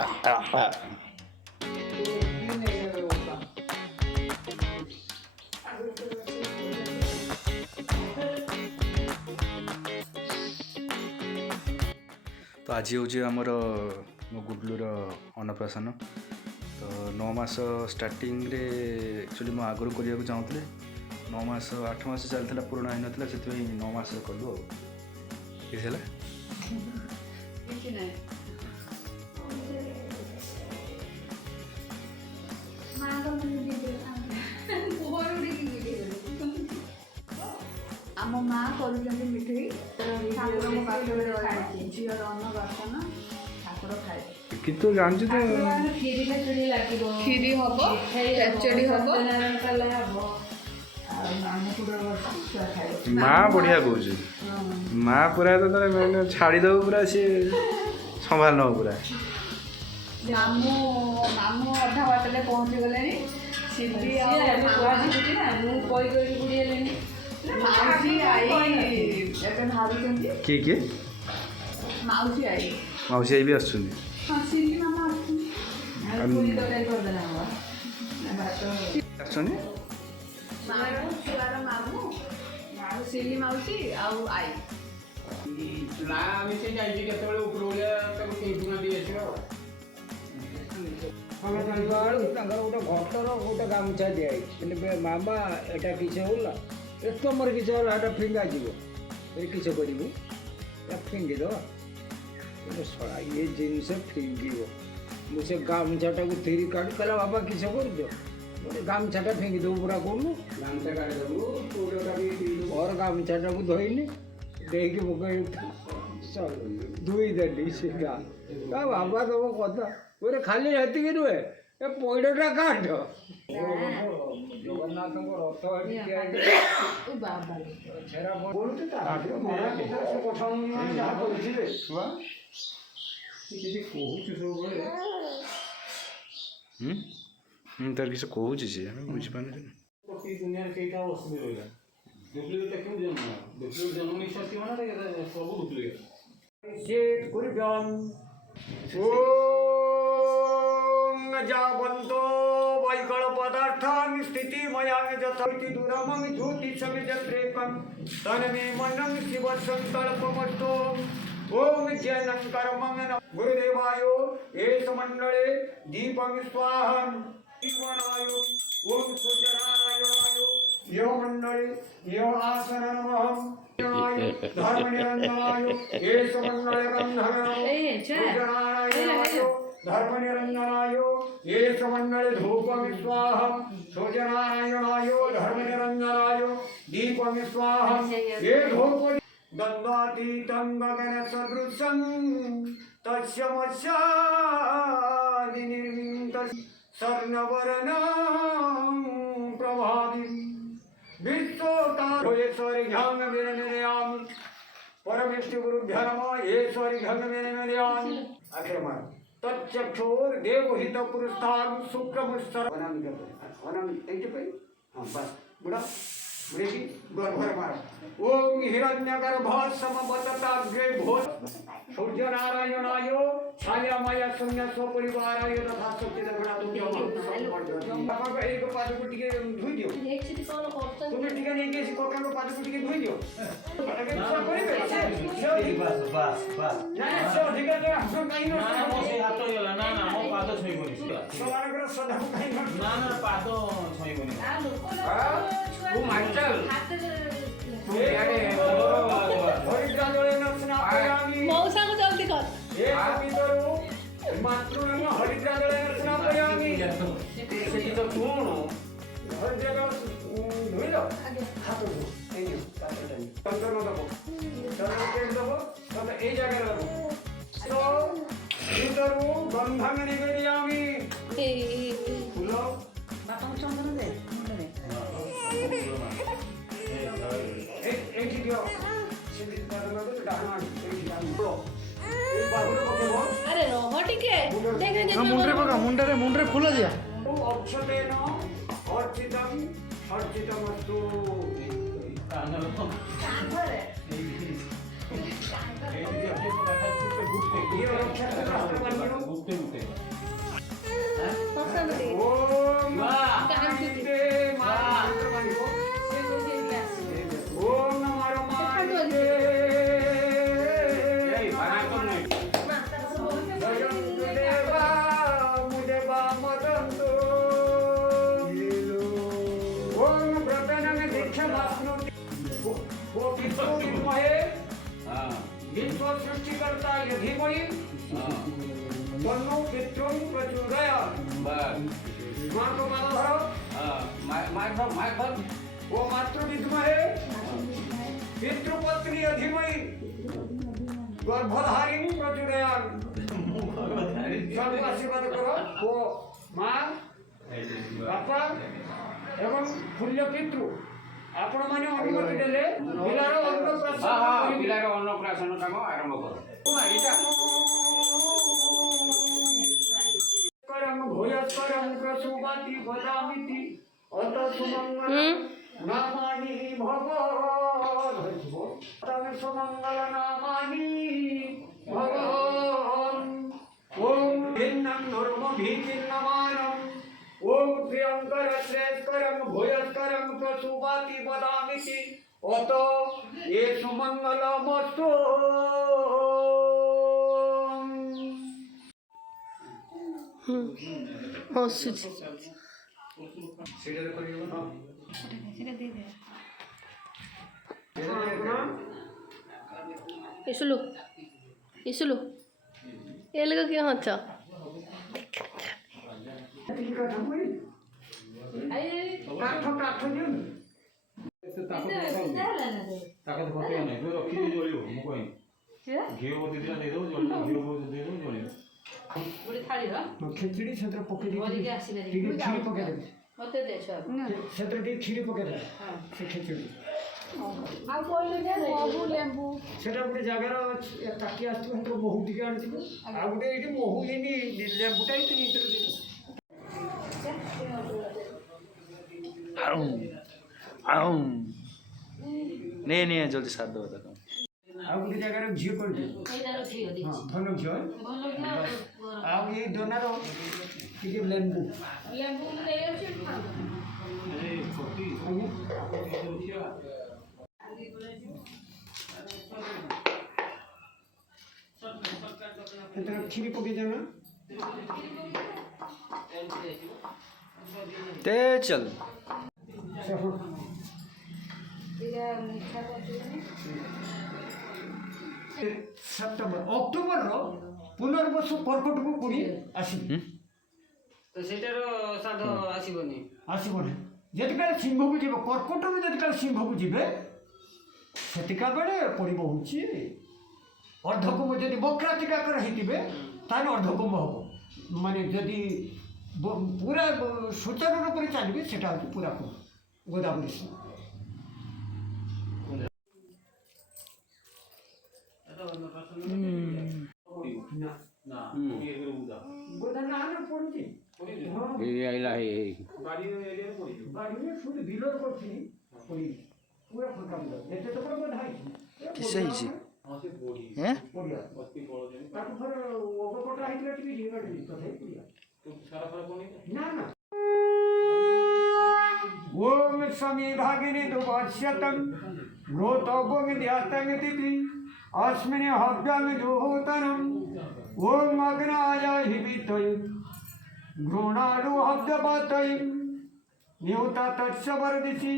तो आज हूँ आमर मो गुडलूर अन्नप्राशन तो 9 मास स्टार्टिंग रे एक्चुअली मो आगुरी करने चाहूँगी 9 मास 8 मास चलता पूर्ण होना से 9 मास कलु किसी आम माँ कर मिठई ठाकुर झीर अन्नप्राशन ठाकुर खाए कितु जानछु तो खीरी हम खेचड़ी हम माँ बढ़िया कौच माँ पूरा तो मैंने छाड़ी दब पूरा सी संभाल न पूरा मामू मामू अधा बाटे पहुँची गले माउसी आई किए माउसी आई मौसी आई भी आसुँच मामू सिली माउसी आउ आई घटर गोटे गामुछा दिखाई मामा एटा किसी होला तुम किसी फिंगा जी किस कर फिंगिद सड़ा ये जिनस फिंग मुझे गामुछाटा को थी काट कहला बाबा किस कर गामुछाटा फिंगी देव पूरा कौन गामुछा काटदेव और गामुछाटा को धोईनी देख धोई देली सीधा बाबा तुम कथा पूरे खाली हेती नुहे ए पैड़टा काट जगन्नाथ रथ तार किसी कहूँ सी बुझीपार दुनिया जन्म नहीं सब जावंतो वैकल पदार्थान स्थिति मयामि यथाति दूरमं ज्योतिषमि जत्रेकं तन्मे मन्नं शिवसंकल्पमस्तु ओम ज्ञानं कर्मं गुरुदेवाय एष मंडले दीपं स्वाहं जीवनाय ओम सूर्यनारायणाय यो मंडले यो आसनमहं धर्म निरंजनाय एष मंडले गंधर्वनाय सूर्यनारायणाय धर्म निरंजनाय ये समन्वय धूपम स्वाहम सूर्यनारायणाय धर्म निरंजनाय दीपम स्वाहम ये धूप गंगातीतं गगन सदृशं तस्य मत्स्यादिनिर्मितं स्वर्णवर्णं प्रभाविं विश्वोतारेश्वरिघ्यां विनम्रयामि परमेश्वरगुरुभ्यो नमः ईश्वरिघ्यां विनम्रयामि आखिर मार तच्चक्षोर देवहित पुरस्तार शुक्रमुस्तर बस बुढ़ा बुढ़े की गर्भर मार ओम हिरण्यगर्भ समवतताग्रे भोज सूर्य नारायणाय छायामय शून्य स्वपरिवाराय तथा सत्य दगड़ा बाबा का एक पाद को टिके धुई दियो तुम्हें टिके नहीं के कोका को पाद को टिके धुई दियो बस ना सो टिके तो हम कहीं ना मो से हाथ गेला ना ना मो पाद छई कोनी सवार कर सदा कहीं ना ना पाद छई कोनी वो माइचल तू यारे हरिद्रा जोड़े न सुना पयामी मौसा को जल्दी कर ए पितरु मातृ न हरिद्रा जोड़े न सुना पयामी सेठी तो कोन हर जगह धुई लो हाथ धो नहीं पंद्रह न दबो चलो के दबो तब ए जगह दबो तो पितरु गंधम निवेदयामी फूलो बापा को चंदन दे मुंडे एक दियो सिद्धि दाना तो डाना एक डाना एक बाबू को अरे रहो टिके देख दे मुंडे फूल दिया अक्षतेन अर्चितम अर्चितमस्तु ये रक्षा सृष्टिकर्ताय धीमहि तन्नो पितरं प्रचोदयात्। मां को मानो धरो। वो मातृ विद्महे पितृपत्नी धीमहि गर्भधारिणी प्रचोदयात्। सबको आशीर्वाद करो। वो माँ बापा एवं फुल्य पितृ आपण माने अनुमति देले पिलार अन्नप्राशन काम आरंभ करो। करम भूयस्करम प्रसूवाति वदामिति अत सुमंगल नामानि भगवान तम सुमंगल नामानि भगवान। ओम भिन्नं नर्म भीतिन्नमानम ओम प्रियंकर श्रेष्ठकरम भूयस्करम प्रसूवाति वदामिति अत ये सुमंगलमस्तु। सुजी ସେଇଟାରେ କରିବ ନା ସେଟା ଦେ ଦେ इसुलु इसुलु ये लगा क्यों अच्छा ତାକୁ ତ ଫଟୋ ନାହିଁ ରଖିକି ଜଳିବ ମୁଁ କହିନି ଘିଅ ବୋତଲ ଦିଟା ଦେଇଦେବ ଜଳିବ ଘିଅ ବୋତଲ ଦେଇଦେବ ଜଳିବ। ଗୋଟେ ଥାଳିର ଖେଚୁଡ଼ି ସେଥିରେ ପକେଇ ବଳିକି ଦେଇକି ଆସିଲେ ଟିକେ କ୍ଷୀରି ପକେଇ ଦେବେ। ମତେ ଦେ ଛୁଆ ସେଥିରେ ଟିକେ କ୍ଷୀରି ପକେଇ ଦେବେ ସେ ଖେଚୁଡ଼ି। ଆଉ କହିଲେ ଯେ ମହୁ ଲେମ୍ବୁ ସେଟା ଗୋଟେ ଜାଗାର ତାକି ଆସିଥିବ ସେଥିରେ ମହୁ ଟିକେ ଆଣିଥିବ ଆଉ ଗୋଟେ ଏଇଠି ମହୁ ହେଇନି ଲେମ୍ବୁଟା ଏଇଠି ଭିତରେ ଦେଇଦେବ। नहीं नहीं जल्दी साथ दो तक ଆଉ ଗୋଟେ ଜାଗାରେ ଘିଅ କରିଦିଅ। ଏଇଟାର ଘିଅ ହଁ ଦେଇଛି ଭଲ ଘିଅ ଭଲ ଘିଅ ଆଉ ଏଇ ଦୋନାର ଟିକେ ଲେମ୍ବୁ। ଲେମ୍ବୁ ନେଇ ଅଛି ସେଥିରେ କ୍ଷୀରି ପକେଇ ଦେବ ନା। ते चल ସେପ୍ଟେମ୍ବର ଅକ୍ଟୋବରର ପୁନର୍ବସୁ କର୍କଟକୁ ପୁଣି ଆସିବ। ତ ସେଇଟାର ସ୍ୱାଦ ଆସିବନି ଆସିବନି ଯେତିକାଳେ ସିଂହକୁ ଯିବ କର୍କଟରୁ ଯେତିକାଳେ ସିଂହକୁ ଯିବେ ସେତିକା ବେଳେ ପଡ଼ିବ ହେଉଛି ଅର୍ଦ୍ଧକୁମ୍ଭ। ଯଦି ବକ୍ରାତିକାକାର ହେଇଥିବେ ତାହେଲେ ଅର୍ଦ୍ଧକୁମ୍ଭ ହେବ। ମାନେ ଯଦି ପୁରା ସୂଚାରୁ ରୂପରେ ଚାଲିବେ ସେଟା ହେଉଛି ପୁରା ଗୋଦାବରୀ। ଗୋଦା ନାଁରେ ପଡ଼ୁଛି ବାଡ଼ିରେ ସବୁ ବିଲର କରିଛି ପୁରା ଫଙ୍କା ବିଲ ଯେତେ ତ ଗୋଧା ହେଇଛି किससे ही जी हैं ପଡ଼ିଆ ତାକୁ ଥରେ ଅଗପଟା ହେଇଥିଲା ଟିକେ ଯିବାଡ଼ି ତଥାପି ପଡ଼ିଆ ନା ନା। ओम स्वामी भागिनी दुवश्यतं ग्रोतोभोग ध्यातंगतिथि अस्मिन् हव्यं जुहोतरम् ओम अग्नाय हिवितय घृणालु हव्यपातय नियुता तत्सवर्दिशि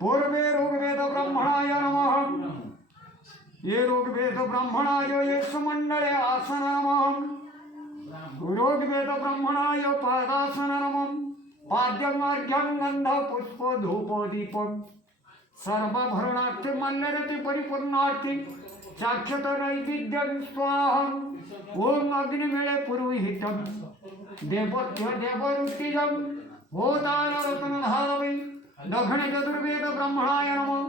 पूर्वे ऋग्वेद ब्रह्मणाय नमः। ये ऋग्वेद ब्रह्मणाय ये सुमण्डले आसन नमः। ऋग्वेद ब्रह्मणाय पादासन नमः। पाद्यमार्घ्यं गंध पुष्प धूप दीपम सर्वभरणार्थी मल्लरति परिपूर्णार्थी साक्षात नैवेद्यं स्वाहम् ओम अग्निमेळे पुरोहितं देवत्य देवरुतिजं होताररत्नधारवे दक्षिणे चतुर्वेद ब्रह्मणाय नमः।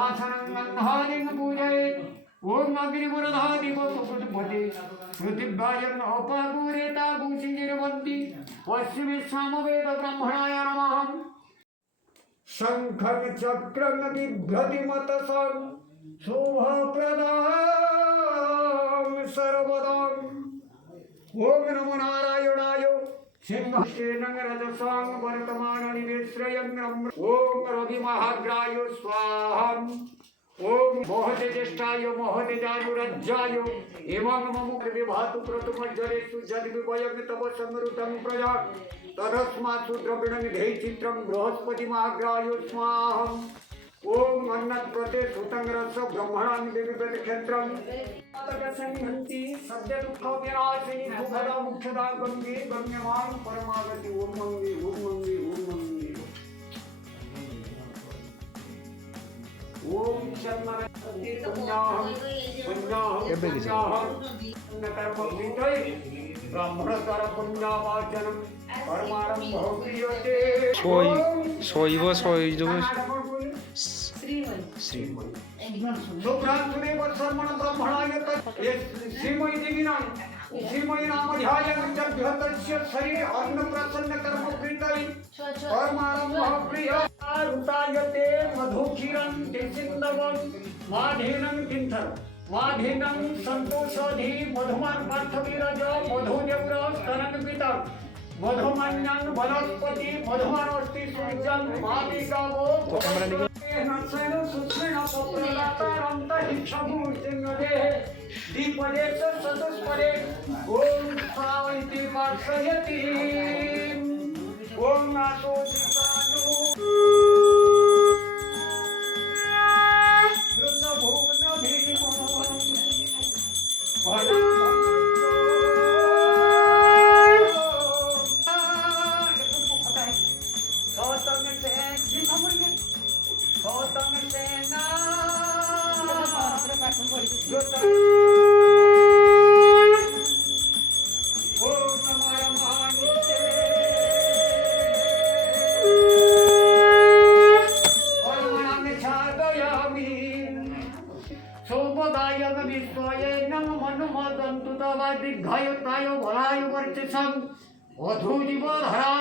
आसनं गन्धादिं पूजयेत् ओम अग्निपुरधादिवपति पृथिव्यायन् अपागुरेता भूषिर्वन्ति पश्चिमे सामवेद ब्रह्मणाय नमः। शङ्खं चक्रं बिभ्रतिमतसं शोभप्रदां सर्वदाम् ओम नमो नारायणाय सिंहेन रजसां वर्तमाननिवेश्रयं ओम रविमहाग्राय स्वाहा। ओम मोहतेज्येष्ठाय मोहतेजानुरज्जाय एवं मम विभातु क्रतुमज्जरेषु जद्विवयं तव संवृतं प्रजा तदस्मात् शूद्रविणं धेयचित्रं बृहस्पतिमहाग्राय स्वाहा। ओम अन्नत प्रते सुतंग रस ब्रह्मणां दिव्यवेद क्षेत्रं तदसंहन्ति सद्य दुःख विनाशिनी सुभदा मुक्षदा गंगे गम्यमान परमागति ओम मंगे ओम मंगे ओम मंगे ओम शर्मण पुण्याहं पुण्याहं पुण्याहं नकर्मवितै ब्राह्मणकर पुण्यावाचनं परमारंभो क्रियते ଶୋଇବ ଶୋଇଯିବ शुभ्रांशुरेव शर्मण ब्रह्मणाय श्रीमयी देवीनां श्रीमयी नामध्यायं जभ्यतस्य शरीरे अन्न प्रसन्न कर्म प्रीतै परमारंभः प्रिय ऋतायते मधुक्षीरं दिसिन्दवं माधेनं किंथर माधेनं संतोषधि मधुमान पार्थवीरज मधुदेव्र स्तनं पिता मधुमन्यं वनस्पति मधुमानस्ति सूर्यं मादिकावो नत्सेन सुस्मेन पत्रलाकारं दहिक्षमूर्तिङ्गदे दीपदे चतुष्पदे ओम श्रावन्ति वर्षयति ओम नासो जितानु वृषभोन भीमो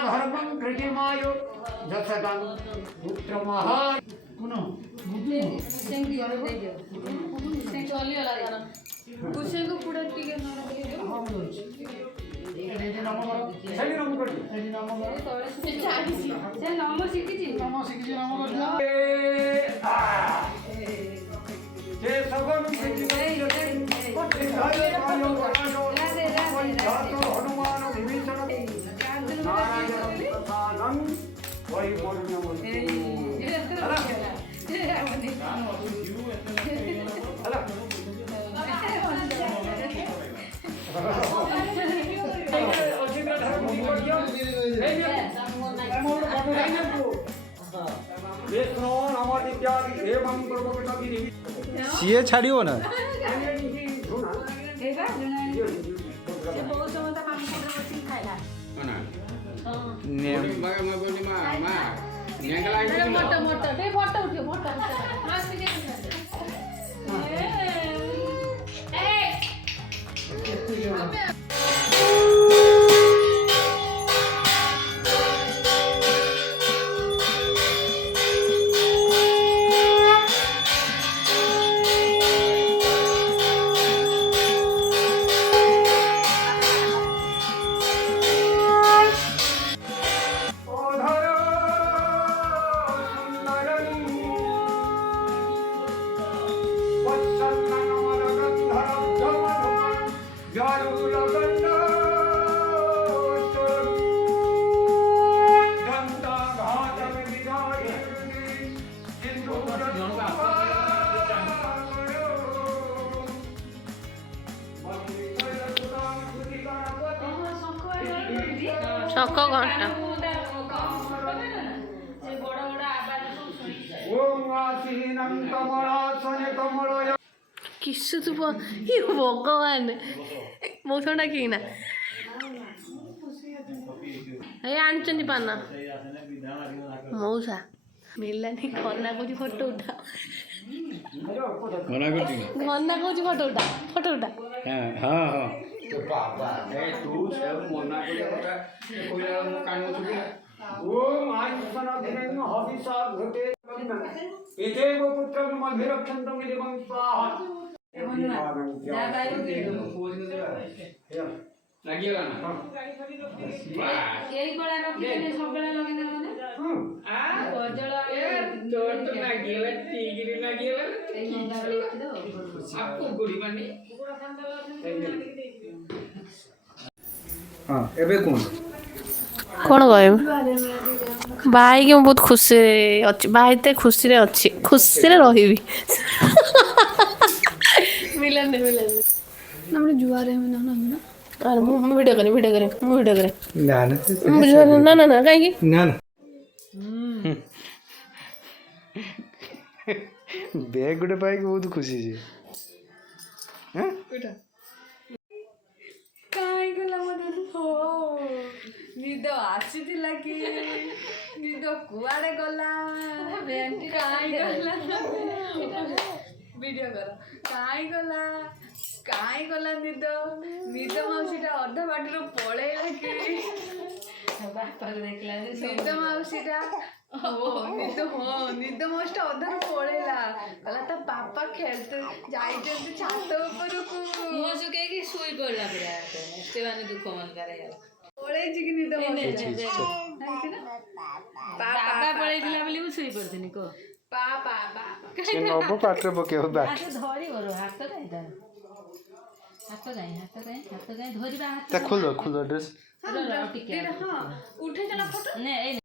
धर्मं कृतिमाय जसदं पुत्रमहा पुनः हनुमान विभीषण नारायण प्रसादं ସିଏ ଛାଡ଼ିବ ନା ଶଙ୍ଖ ଘଣ୍ଟା କିସ ତୁ ଭଗବାନ ମଉସା ଡାକିକିନା ଏ ଆଣିଛନ୍ତି ପାନ ମଉସା ମିଳିଲାନି ଘନା କହୁଛି ଫଟୋ ଉଠା ଘନା କହୁଛି ଫଟୋ ଉଠା ଫଟୋ ଉଠା ହଁ ହଁ ତୁ ମନା କରିବା କଥା କହିଲା ମୁଁ କାନ ଶୁଭିଲା ओम आयुष्मान अभिनयन हविषा घटे एतेव पुत्रं मभिरक्षन्तं देवं स्वाहा ଲାଗିଗଲା ନା ଏଇ କଳା ରଖିଲେ ସବୁବେଳେ ଲଗେଇଦେବ ନା ଗଜଳ ତୋର ତ ଲାଗିଗଲା ଟିକିରି ଲାଗିଗଲା ଏଇ ମନ୍ଦାର ରଖିଦବ ଆପକୁ ଗୁଡି ମାନେ ହଁ ଏବେ କୁହନ୍ତୁ କ'ଣ କହିବି ବାହାହେଇକି ମୁଁ ବହୁତ ଖୁସିରେ ଅଛି ବାହାହେଇତେ ଖୁସିରେ ଅଛି ଖୁସିରେ ରହିବି ମିଳନି നമ്മുടെ ജുവാരെ ଆରେ ମୁଁ ଭିଡ଼ିଓ କରେ ମୁଁ ଭିଡ଼ିଓ କରେ ନା ନା ନା କାହିଁକି ନା ନା ବ୍ୟାଗ୍ ଗୋଟେ ପାଇକି ବହୁତ ଖୁସି ଯେ କାହିଁ ଗଲା ମୋତେ ନିଦ ଆସିଥିଲା କି ନିଦ କୁଆଡ଼େ ଗଲା କାହିଁ ଗଲା ଭିଡ଼ିଓ କର କାହିଁ ଗଲା ନିଦ ମାଉସୀଟା ଅଧା ବାଟରୁ ପଳେଇଲା କି ବାପାକୁ ଦେଖିଲା ନିଦ ମାଉସୀଟା ନିଦ ମାଉସୀଟା ଅଧାରୁ ପଳେଇଲା କହିଲା ତା ବାପା ଖେଳତେ ଯାଇଛନ୍ତି ଛାତ ଉପରକୁ ମୁହଁ ଶୁଖେଇକି ଶୋଇ ପଡିଲା ପୁରା ସେମାନେ ଦୁଃଖ ମନକାର ହେଇଗଲା ପଳେଇଛି କି ନିଦ ମାଉସୀଟା ବାବା ପଳେଇଥିଲା ବୋଲି ମୁଁ ଶୋଇ ପଡିଥିଲି କହ ସେ ନବ ପାଟିରେ ପକେଇବ ବ୍ୟାଗ ଧରିବ ହାତ କାହିଁ ଧରିବା ହାତ ତା ଖୋଲ ଡ୍ରେସ୍ ଟିକେ ଉଠେଇଛ ନା ଫଟୋ ନେ